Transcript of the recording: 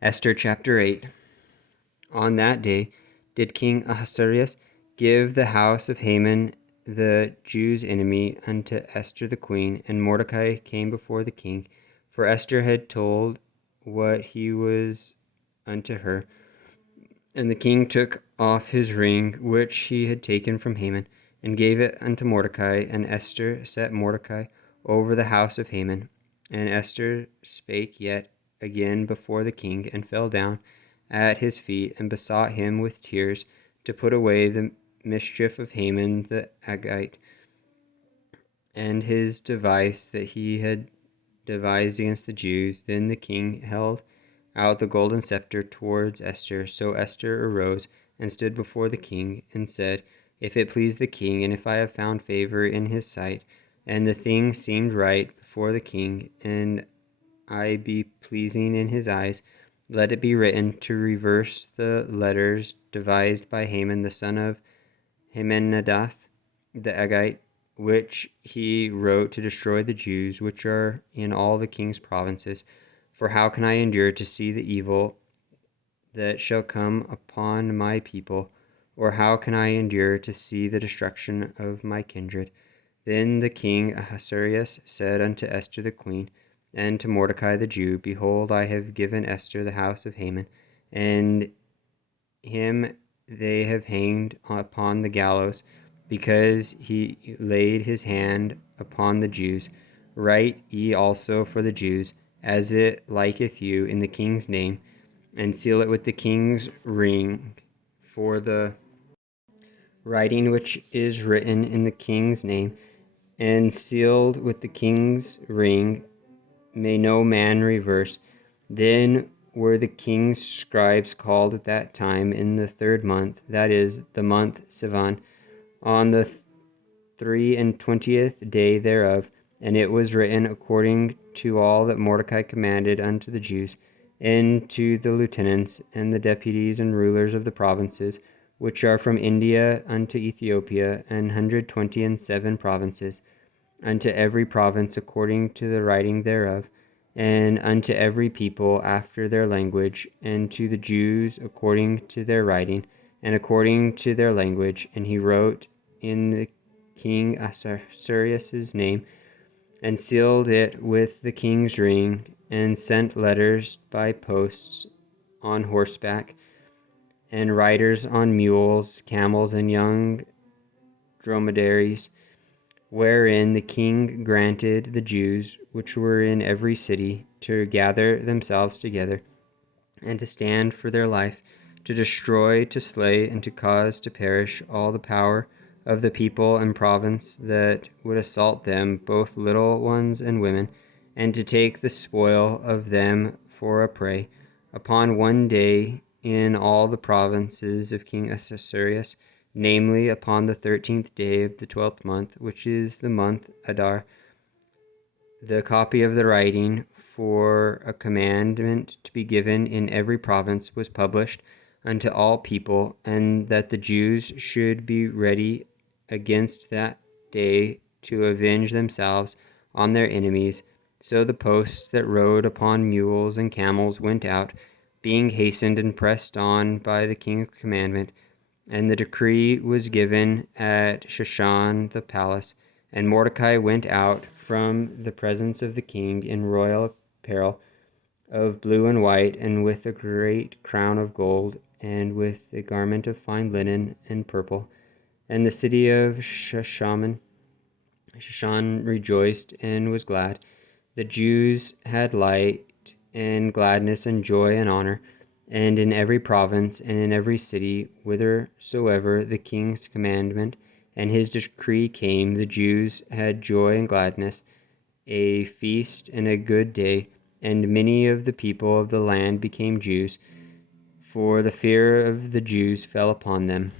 Esther chapter 8. On that day did King Ahasuerus give the house of Haman the Jews' enemy unto Esther the queen, and Mordecai came before the king, for Esther had told what he was unto her. And the king took off his ring which he had taken from Haman, and gave it unto Mordecai, and Esther set Mordecai over the house of Haman. And Esther spake yet again before the king, and fell down at his feet, and besought him with tears to put away the mischief of Haman the Agagite, and his device that he had devised against the Jews. Then the king held out the golden scepter towards Esther. So Esther arose and stood before the king, and said, If it please the king, and if I have found favor in his sight, and the thing seemed right before the king, and I be pleasing in his eyes, let it be written to reverse the letters devised by Haman the son of Hammedatha the Agagite, which he wrote to destroy the Jews which are in all the king's provinces. For how can I endure to see the evil that shall come upon my people, or how can I endure to see the destruction of my kindred? Then the king Ahasuerus said unto Esther the queen, and to Mordecai the Jew, Behold, I have given Esther the house of Haman, and him they have hanged upon the gallows, because he laid his hand upon the Jews. Write ye also for the Jews, as it liketh you, in the king's name, and seal it with the king's ring. For the writing which is written in the king's name, and sealed with the king's ring, may no man reverse. Then were the king's scribes called at that time in the 3rd month, that is, the month Sivan, on the 23 day thereof. And it was written according to all that Mordecai commanded unto the Jews, and to the lieutenants, and the deputies, and rulers of the provinces, which are from India unto Ethiopia, 127 provinces, unto every province according to the writing thereof, and unto every people after their language, and to the Jews according to their writing, and according to their language. And he wrote in the king Ahasuerus' name, and sealed it with the king's ring, and sent letters by posts on horseback, and riders on mules, camels, and young dromedaries, wherein the king granted the Jews which were in every city to gather themselves together, and to stand for their life, to destroy, to slay, and to cause to perish all the power of the people and province that would assault them, both little ones and women, and to take the spoil of them for a prey, upon one day in all the provinces of King Ahasuerus, namely upon the 13th day of the 12th month, which is the month Adar. The copy of the writing for a commandment to be given in every province was published unto all people, and that the Jews should be ready against that day to avenge themselves on their enemies. So the posts that rode upon mules and camels went out, being hastened and pressed on by the king's commandment. And the decree was given at Shushan the palace. And Mordecai went out from the presence of the king in royal apparel of blue and white, and with a great crown of gold, and with a garment of fine linen and purple. And the city of Shushan rejoiced and was glad. The Jews had light and gladness and joy and honor. And in every province and in every city, whithersoever the king's commandment and his decree came, the Jews had joy and gladness, a feast and a good day. And many of the people of the land became Jews, for the fear of the Jews fell upon them.